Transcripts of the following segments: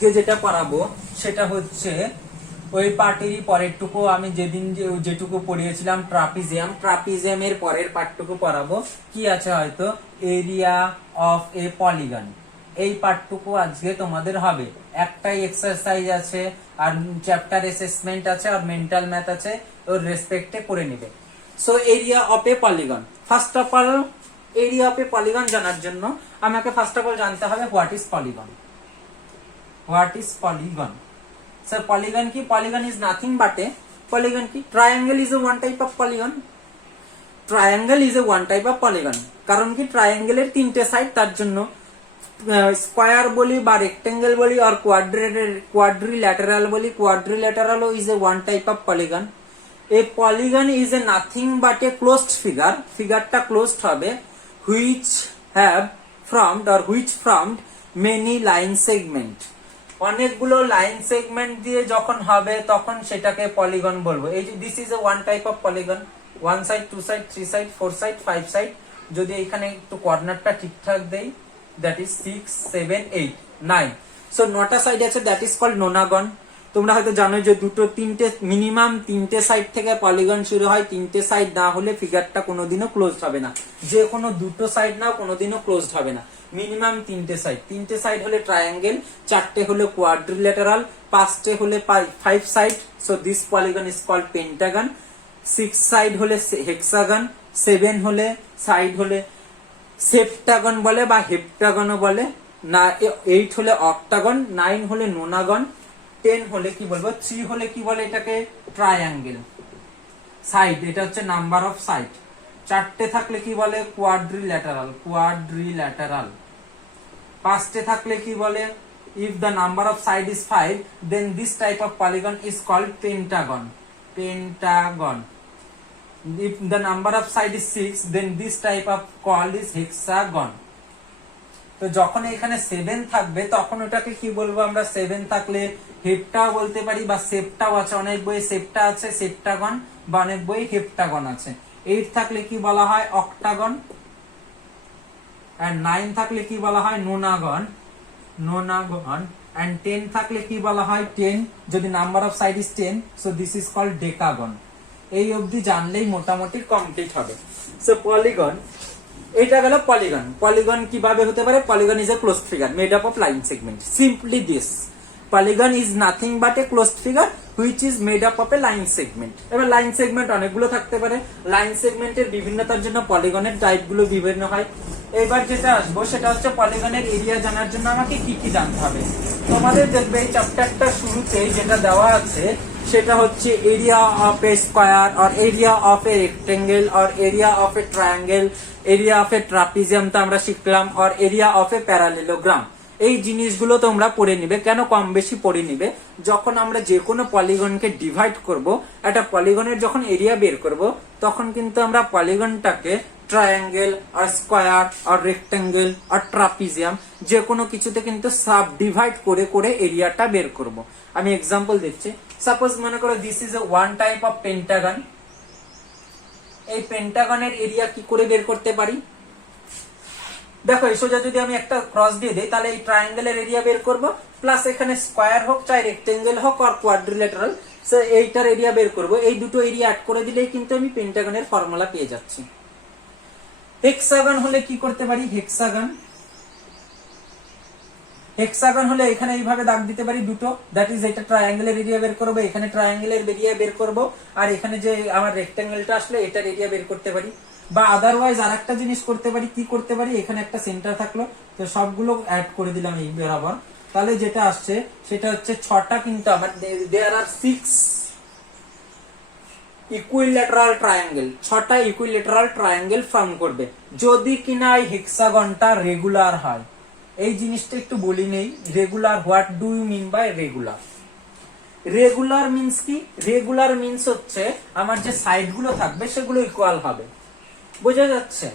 আজকে যেটা পড়াবো সেটা হচ্ছে ওই পার্টেরই পরেরটুকু। আমি যেদিন যেটুকু পড়িয়েছিলাম ট্রাপিজিয়ামের পরের পার্টটুকু পড়াবো। কি আছে হয়তো এরিয়া অফ এ পলিগন, এই পার্টটুকু আজকে তোমাদের হবে। একটাই এক্সারসাইজ আছে আর চ্যাপ্টার অ্যাসেসমেন্ট আছে আর মেন্টাল ম্যাথ আছে, ওর রেসপেক্টে করে নেবে। So area of a polygon, first of all area of a polygon জানার জন্য আমাকে ফার্স্ট অফ অল জানতে হবে what is polygon. What is polygon? Sir polygon কি? Polygon is nothing but a, polygon কি? Triangle is a one type of polygon. Triangle is a one type of polygon, কারণ কি ট্রায়াঙ্গেলের তিনটে side, তার জন্য square বলি বা রেক্টেঙ্গেল বলি আর কোয়াড্রিল্যাটারাল বলি, কোয়াড্রিল্যাটারালও is a one type of polygon. A polygon is a nothing but a closed figure, ফিগারটা ক্লোজড হবে, which have formed or which formed many line segment. অনেকগুলো লাইন সেগমেন্ট দিয়ে যখন হবে তখন সেটাকে পলিগন বলবো। এই যে this is a one type of polygon, one side, two side, three side, four side, five side. যদি এখানে একটু কর্নারটা ঠিকঠাক দেই, দ্যাট ইজ 6, 7, 8, 9। সো 9টা সাইড আছে, দ্যাট ইজ কল্ড নোনাগন। তোমরা হয়তো জানো যে মিনিমাম তিনটে সাইড থেকে পলিগন শুরু হয়। তিনটে সাইড না হলে ফিগারটা কোনোদিনও ক্লোজড হবে না। যে কোনো দুটো সাইড নাও কোনোদিনও ক্লোজড হবে না, মিনিমাম তিনটে সাইড। তিনটে সাইড হলে ট্রায়াঙ্গেল, চারটে হলে কোয়াড্রিল্যাটারাল, পাঁচটে হলে five side. So this polygon is called pentagon. 6 side হলে হেক্সাগন, 7 হলে সাইড হলে সেপ্টাগন বলে বা হেপ্টাগনও বলে না, 8 হলে অক্টাগন, 9 হলে নোনাগন, 10 হলে কি বলবো, 3 হলে কি বলে এটাকে ট্রায়াঙ্গেল। সাইড এটা হচ্ছে নাম্বার অফ সাইড। চারটে থাকলে কি বলে কোয়াড্রিল্যাটারাল, কোয়াড্রিল্যাটারাল। পাঁচটে থাকলে কি বলে, if the number of side is 5 then this type of polygon is called pentagon, pentagon. If the number of side is 6 then this type of called is hexagon. তো যখন এখানে 7 থাকবে তখন ওটাকে কি বলবো আমরা? 7 থাকলে হেপ্টাও বলতে পারি বা সেপ্টাও আছে, অনেক বই সেপ্টা আছে, সেপ্টাগন, বা অনেক বই হেপ্টাগন আছে। 8 থাকলে কি বলা হয়? অক্টাগন। and 9 থাকলে কি বলা হয়? নোনাগন, নোনাগন। and 10 থাকলে কি বলা হয়? 10, যদি number of side is 10, so this is called decagon. এই অবধি জানলেই মোটামুটি কমপ্লিট হবে। সো পলিগন, এটা গেল পলিগন। পলিগন কিভাবে হতে পারে? Polygon is A closed figure made up of line segment. Simply this, polygon is nothing but a closed figure which is made up of A line segment. এবার line segment অনেকগুলো থাকতে পারে। Line সেগমেন্টের বিভিন্নতার জন্য পলিগনের টাইপগুলো বিভিন্ন হয়। এবার যেটা আসবো সেটা হচ্ছে পলিগনের এরিয়া জানার জন্য আমাকে কি কি জানতে হবে। তোমাদের দেখবে এই চ্যাপ্টারটা শুরুতে যেটা দেওয়া আছে সেটা হচ্ছে area of A square or area of A rectangle or area of a triangle, area of A trapezium তো আমরা শিখলাম, or area of A parallelogram. এই জিনিসগুলো তোমরা পড়ে নিবে। কেন কম বেশি পড়ে নিবে? যখন আমরা যে কোনো পলিগনকে ডিভাইড করব, একটা পলিগনের যখন এরিয়া বের করব, তখন কিন্তু আমরা পলিগনটাকে ট্রায়াঙ্গেল আর স্কোয়ার আর রেক্টেঙ্গেল আর ট্রাপিজিয়াম যে কোনো কিছুতে কিন্তু সাব ডিভাইড করে করে এরিয়াটা বের করব। আমি এক্সাম্পল দিচ্ছি। সাপোজ মনে করো this is a one type of Pentagon. এই পেন্টাগনের এরিয়া কি করে বের করতে পারি? দেখো এই সোজা যদি আমি একটা ক্রস দিয়ে দিই তাহলে এই ট্রায়াঙ্গেলের এরিয়া বের করব, প্লাস এখানে স্কোয়ার হোক চাই রেক্টেঙ্গেল হোক আর কোয়াড্রিল্যাটারাল, এইটার এরিয়া বের করব। এই দুটো এরিয়া অ্যাড করে দিলেই কিন্তু আমি পেন্টাগনের ফর্মুলা পেয়ে যাচ্ছি। হেক্সাগন হলে কি করতে পারি? হেক্সাগন, হেক্সাগন হলে এখানে এইভাবে দাগ দিতে পারি দুটো, দ্যাট ইজ এটা ট্রায়াঙ্গেলের এরিয়া বের করবো, এখানে ট্রায়াঙ্গেলের এরিয়া বের করব, আর এখানে যে আমার রেক্টেঙ্গেলটা আসলে এটার এরিয়া বের করতে পারি। বা আদারওয়াইজ আরেকটা জিনিস করতে পারি, কি করতে পারি? এখানে একটা সেন্টার থাকলো, তো সবগুলো অ্যাড করে দিলাম এই বরাবর, তাহলে যেটা আসছে সেটা হচ্ছে 6টা কিন্তু আমার দেয়ার আর 6 ইকুইল্যাটারাল ট্রায়াঙ্গেল, 6টা ইকুইল্যাটারাল ট্রায়াঙ্গেল ফর্ম করবে যদি কিনা এই হেক্সাগনটা রেগুলার হয়। এই জিনিসটা একটু বলি নেই, regular, what do you mean by regular? Regular means কি? রেগুলার মিন্স হচ্ছে আমার যে সাইড গুলো থাকবে সেগুলো ইকুয়াল হবে। বোঝা যাচ্ছে?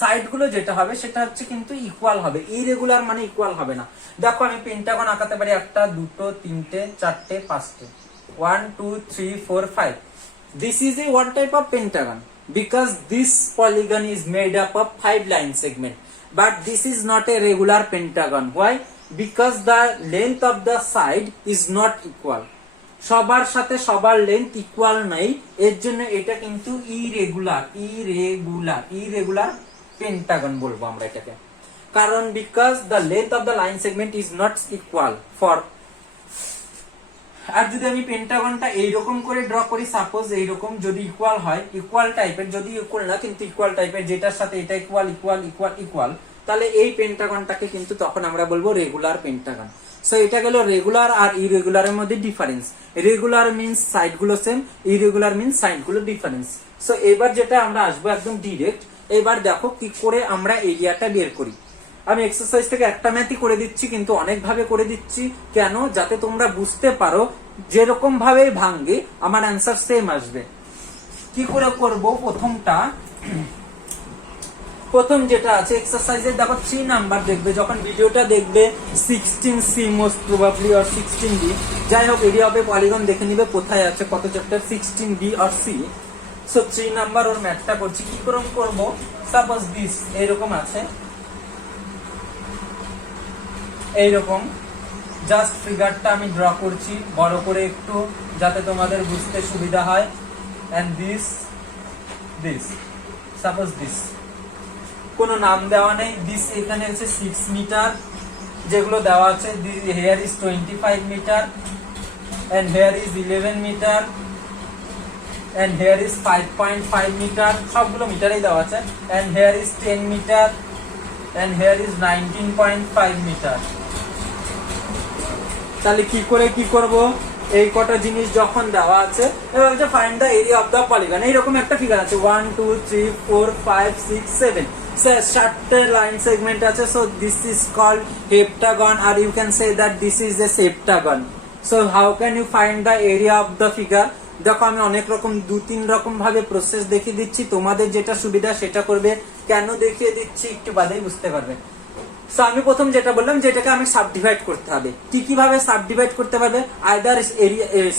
সাইড গুলো যেটা হবে সেটা হচ্ছে কিন্তু ইকুয়াল হবে, ইরেগুলার মানে ইকুয়াল হবে না। দেখো আমি পেন্টাগন আঁকাতে পারি 1টা 2টো 3টে 4টে 5টে, 1 2 3 4 5। This is a one type of pentagon because this polygon is made up of 5 line segment, but this is not a regular pentagon. Why? Because the length of the side is not equal, সবার সাথে সবার length equal নাই, এর জন্য এটা কিন্তু irregular Pentagon বলবো আমরা এটাকে। কারণ because the length of the line segment is not equal for. আর যদি আমি পেন্টাগনটা এইরকম করে ড্র করি, সাপোজ এইরকম যদি ইকুয়াল হয়, ইকুয়াল টাইপের, যদি ইকুয়াল না কিন্তু ইকুয়াল টাইপের, যেটার সাথে এটা ইকুয়াল ইকুয়াল ইকুয়াল ইকুয়াল, তাহলে এই পেন্টাগনটাকে কিন্তু তখন আমরা বলবো রেগুলার পেন্টাগন। সো এটা গেল রেগুলার আর ইরেগুলারের মধ্যে ডিফারেন্স। রেগুলার মিন্স সাইড গুলো সেম, ইরেগুলার মিন্স সাইড গুলো ডিফারেন্স। সো এবার যেটা আমরা আসবো একদম ডিরেক্ট, এবার দেখো কি করে আমরা এরিয়াটা বের করি। আমি এক্সারসাইজ থেকে একটা ম্যাথই করে দিচ্ছি, কিন্তু অনেক ভাবে করে দিচ্ছি কেন, যাতে তোমরা বুঝতে পারো যেরকম ভাবে ভাঙবে আমার অ্যান্সার সেম আসবে। কি করে করব, প্রথম যেটা আছে এক্সারসাইজের দেখো 3 নাম্বার দেখবে, যখন ভিডিওটা দেখবে 16C most probably or 16D, যাই হোক এরিয়া অফ এ পলিগন দেখে নিবে কোথায় আছে, কত chapter 16B or C। So 3 number ওর ম্যাথটা করছি, কি করে করব, সাপোজ দিস এরকম আছে, এইরকম জাস্ট ফিগারটা আমি ড্র করছি বড় করে একটু, যাতে তোমাদের বুঝতে সুবিধা হয়। এন্ড দিস সাপোজ দিস, কোনো নাম দেওয়া নেই, দিস এখানে হচ্ছে 6 মিটার, যেগুলো দেওয়া আছে here is 25 metre and here is 11 metre and here is 5.5 metre, সবগুলো মিটারেই দেওয়া আছে। And here is 10 metre and here is 19.5 metre. তাহলে কি করব, এই কটা জিনিস যখন দেওয়া আছে, এবার হচ্ছে find the area of the polygon. এইরকম একটা ফিগার আছে 1 2 3 4 5 6 7, চারটে লাইন সেগমেন্ট আছে। So this is called heptagon, আর you can say that this is a septagon. So how can you find the area of the figure? দেখো আমি অনেক রকম 2-3 রকম ভাবে প্রসেস দেখিয়ে দিচ্ছি, তোমাদের যেটা সুবিধা সেটা করবে। কেন দেখিয়ে দিচ্ছি একটু বাদেই বুঝতে পারবে। সো আমি প্রথম যেটা বললাম, যেটাকে আমি সাবডিভাইড করতে হবে। কিভাবে সাবডিভাইড করতে পারবে? Either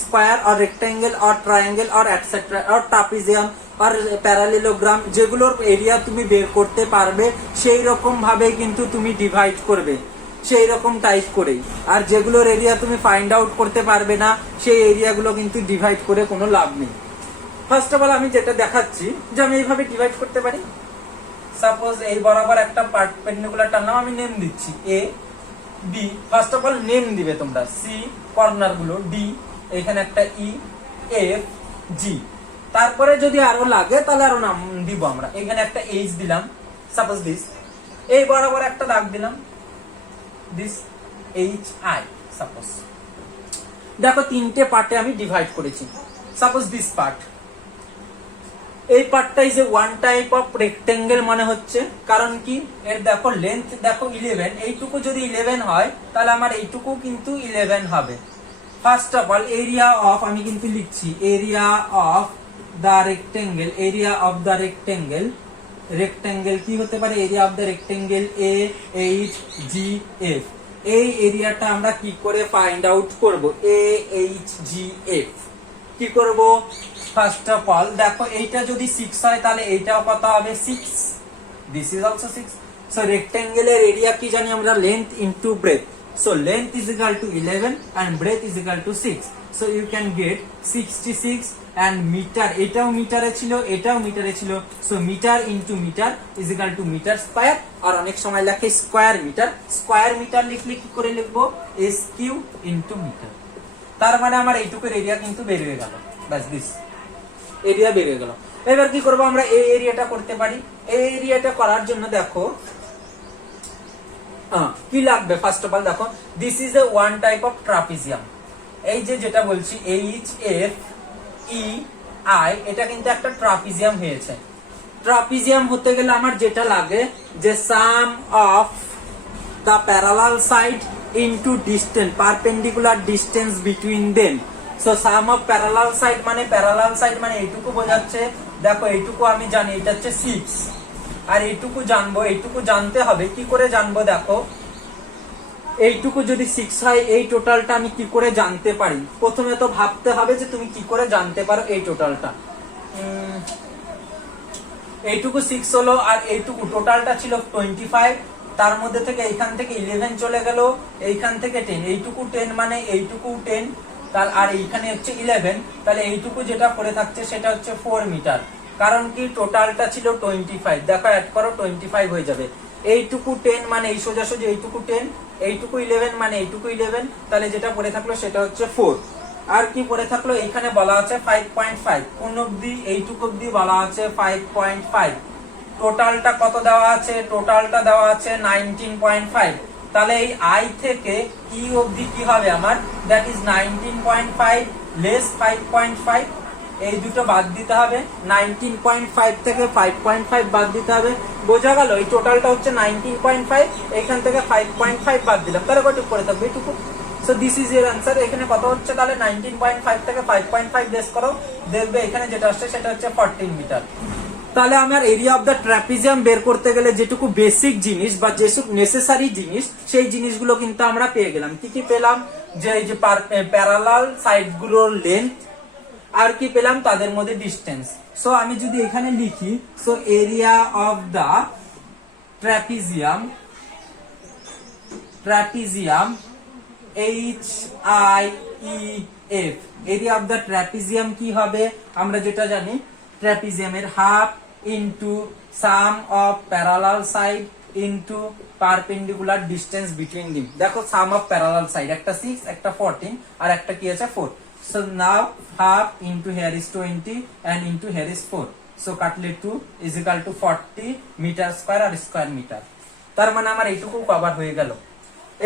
square or rectangle or triangle or etcetera or trapezium আর প্যারালেলোগ্রাম, যেগুলোর এরিয়া তুমি বের করতে পারবে সেই রকম ভাবে কিন্তু তুমি ডিভাইড করবে, সেই রকম টাইপ করেই। আর যেগুলোর এরিয়া তুমি ফাইন্ড আউট করতে পারবে না, সেই এরিয়াগুলো কিন্তু ডিভাইড করে কোনো লাভ নেই। ফার্স্ট অফ অল আমি যেটা দেখাচ্ছি যে আমি এইভাবে ডিভাইড করতে পারি। সাপোজ এই বরাবর একটা পারপেন্ডিকুলার টানলাম, আমি নেম দিচ্ছি A B. First of all name দিবে তোমরা, সি কর্নার গুলো, ডি এখানে একটা ই, এফ জি। তারপরে যদি আরো লাগে তাহলে আরো নাম দিব আমরা। এখানে একটা এইচ দিলাম, সাপোজ দিস। এই বরাবর একটা দাগ দিলাম, দিস এইচ আই সাপোজ। দেখো 3টে পার্টে আমি ডিভাইড করেছি। সাপোজ দিস পার্ট, এই পার্টটা is a one type of rectangle মনে হচ্ছে, কারণ কি এর দেখো লেন্থ দেখো 11, এইটুকু যদি 11 হয় তাহলে আমার এইটুকু কিন্তু 11 হবে। First of all area of, আমি কিন্তু লিখছি area of the rectangle, area of the rectangle, rectangle কি হতে পারে, area of the rectangle A H G F. এই এরিয়াটা আমরা কি করে ফাইন্ড আউট করব? এ এইচ জি এফ কি করব? ফার্স্ট অফ অল দেখো এইটা যদি 6 হয় তাহলে এইটাও কত হবে? 6। This is also 6। সো রেক্টেঙ্গেলের এরিয়া কি জানি আমরা? Length into breadth. So length is equal to 11 and breadth is equal to 6. So you can get 66 and meter, এটাও মিটারে ছিল এটাও মিটারে ছিল। So metre into metre is equal to metre square. আর অনেক সময় লেখে স্কয়ার মিটার। স্কয়ার মিটার লিখলে কি করে লিখবো? S Q into metre. তার মানে আমার এইটুকুর এরিয়া কিন্তু বের হয়ে গেল। বাস দিস এরিয়া বের হয়ে গেল। এবার কি করবো আমরা? এই এরিয়াটা করতে পারি। এই এরিয়াটা করার জন্য দেখো কি লাগবে। ফার্স্ট অফ অল দেখো this is a one type of trapezium. এই যে যেটা বলছি এইচ এফ ই আই, এটা কিন্তু একটা ট্রাপিজিয়াম হয়েছে। ট্রাপিজিয়াম হতে গেলে আমার যেটা লাগে যে sum of the parallel side into distance, perpendicular distance between them. So sum of parallel side মানে, প্যারালাল সাইড মানে এইটুকু বোঝাচ্ছে। দেখো এইটুকু আমি জানি এটা হচ্ছে 6, আর এইটুকু জানবো, এইটুকু জানতে হবে। কি করে জানবো? দেখো এইটুকু যদি 6 হয়, এই টোটালটা আমি কি করে জানতে পারি? প্রথমে তো ভাবতে হবে যে তুমি কি করে জানতে পারো এই টোটালটা। এইটুকু 6 হলো, আর এইটুকু টোটালটা ছিল 25, তার মধ্যে থেকে এইখান থেকে 11 চলে গেল, এইখান থেকে 10, এইটুকু 10 মানে এইটুকু 10, আর এইখানে হচ্ছে 11, তাহলে এইটুকু যেটা পড়ে থাকছে সেটা হচ্ছে 4 মিটার। কারণ কি টোটালটা ছিল 25, দেখো অ্যাড করো 25 হয়ে যাবে। এইটুকু 10 মানে এই সোজাসুজি এইটুকু 10, এইটুকু 11 মানে এইটুকু 11, তাহলে যেটা পড়ে থাকলো সেটা হচ্ছে 4। আর কি পড়ে থাকলো, এইখানে বলা আছে 5.5, কোন অবধি, এইটুকু অবধি বলা আছে 5.5। টোটালটা কত দেওয়া আছে, টোটালটা দেওয়া আছে 19.5। তাহলে এই আই থেকে ই অবধি কি হবে আমার, দ্যাট ইজ 19.5 লেস 5.5, এই দুটো বাদ দিতে হবে। 19.5 থেকে 5.5 বাদ দিতে হবে, বোঝা গেল? এই টোটালটা হচ্ছে 19.5, এখান থেকে 5.5 বাদ দিলাম, তাহলে কত পড়ে থাকবে, এইটুকু। So this is your answer. এখানে কত হচ্ছে তাহলে 19.5 থেকে 5.5 লেস করো, দেখবে এখানে যেটা আসছে সেটা হচ্ছে 14 মিটার। তাহলে আমার এরিয়া অফ দ্য ট্রাপিজিয়াম বের করতে গেলে যেটুকু বেসিক জিনিস বা যেটুকু নেসেসারি জিনিস, সেই জিনিসগুলো কিন্তু আমরা পেয়ে গেলাম। কি কি পেলাম, যে এই যে প্যারালাল সাইডগুলোর লেন্থ, আর কি পেলাম তাদের মধ্যে ডিসটেন্স। সো আমি যদি এখানে লিখি, so area of the trapezium, HIEF, area of the trapezium কি হবে, আমরা যেটা জানি ট্রাপিজিয়ামের half into sum of parallel side into perpendicular distance between them. দেখো সাম অফ প্যারালাল সাইড, একটা 6, একটা 14, আর একটা কি আছে 4। So now half into here is 20 and into here is 4. So কাটলে 2 is equal to 40 metre square আর স্কয়ার মিটার। তার মানে আমার এইটুকু কভার হয়ে গেল।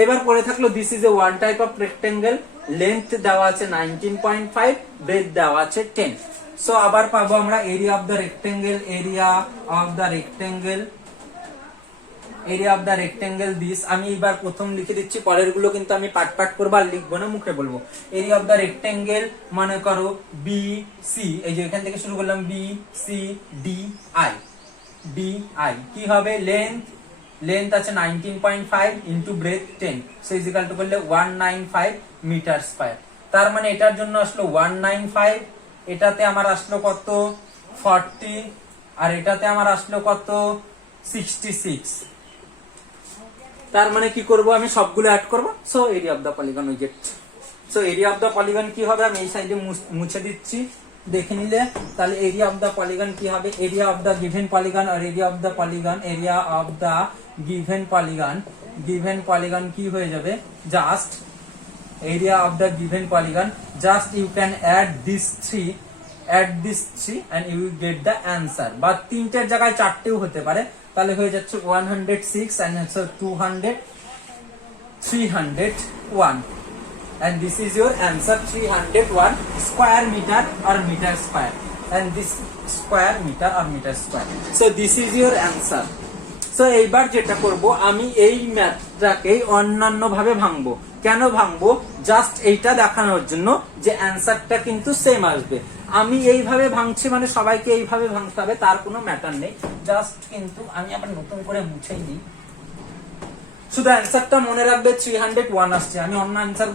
এবার পরে থাকলো this is a one type of rectangle, length দেওয়া আছে 19.5, ব্রেথ দেওয়া আছে 10। সো আবার পাবো আমরা area of the rectangle, area of the rectangle this. আমি এবার প্রথম লিখে দিচ্ছি, পরের গুলো কিন্তু আমি পাট করবো আর লিখবো না, মুখে বলবো। এরিয়া অফ দ্য রেক্টেঙ্গেল মনে করো BC, এই যে এখান থেকে শুরু করলাম BC DI, কি হবে, লেন্থ আছে 19.5 into breadth 10, so is equal to করলে 195 মিটার স্কয়ার। তার মানে এটার জন্য আসলো 195, এটাতে আমার আসলো কত 40, আর এটাতে আমার আসলো কত 66। তার মানে কি করব, আমি সবগুলো অ্যাড করব। So area of the polygon we get. So area of the polygon কি হবে, আমি এই সাইডে মুছে দিচ্ছি, দেখে নিলে। তাহলে এরিয়া অফ দ্য পলিগন কি হবে, area of the given polygon, আর area of the polygon, area of the given polygon কি হয়ে যাবে, just area of the given polygon, just you can add these three and you will get the answer। বা তিনটের জায়গায় চারটেও হতে পারে, তাহলে হয়ে যাচ্ছে 106 and 200, 301, and this is your answer, 301 square meter or meter square, and this square meter or meter square। So this is your answer। So এইবার যেটা করব, আমি এই ম্যাথটাকে অন্যান্য ভাবে ভাঙবো। কেন ভাঙবো, জাস্ট এইটা দেখানোর জন্য যে অ্যান্সারটা কিন্তু সেম আসবে। আমি এইভাবে ভাঙছি মানে সবাইকে এইভাবে ভাঙতে হবে তার কোনো ম্যাটার নেই, জাস্ট কিন্তু আমি আবার নতুন করে মুছেই দিই। শুধু অ্যান্সারটা মনে রাখবে 301 আসছে, আমি অন্য অ্যান্সার গুলো